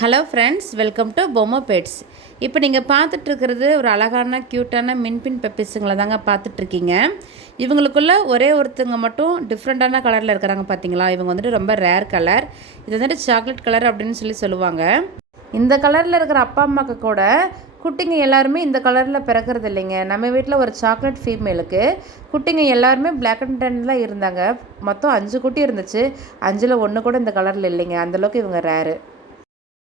Hello friends, welcome to Bommu pets. இப்போ நீங்கள் பார்த்துட்ருக்கிறது ஒரு அழகான க்யூட்டான மின்பின் பெப்பிஸுங்களை தாங்க பார்த்துட்ருக்கீங்க. இவங்களுக்குள்ள ஒரே ஒருத்தங்க மட்டும் டிஃப்ரெண்ட்டான கலரில் இருக்கிறாங்க. பார்த்தீங்களா, இவங்க வந்துட்டு ரொம்ப ரேர் கலர். இது வந்துட்டு சாக்லேட் கலர் அப்படின்னு சொல்லுவாங்க. இந்த கலரில் இருக்கிற அப்பா அம்மாவுக்கு கூட குட்டிங்க எல்லாருமே இந்த கலரில் பிறக்கிறது இல்லைங்க. நம்ம வீட்டில் ஒரு சாக்லேட் ஃபீமேலுக்கு குட்டிங்க எல்லாருமே பிளாக் அண்ட் டென்னில் இருந்தாங்க. மொத்தம் 5 குட்டி இருந்துச்சு. 5ல் 1 கூட இந்த கலரில் இல்லைங்க. அந்தளவுக்கு இவங்க ரேரு.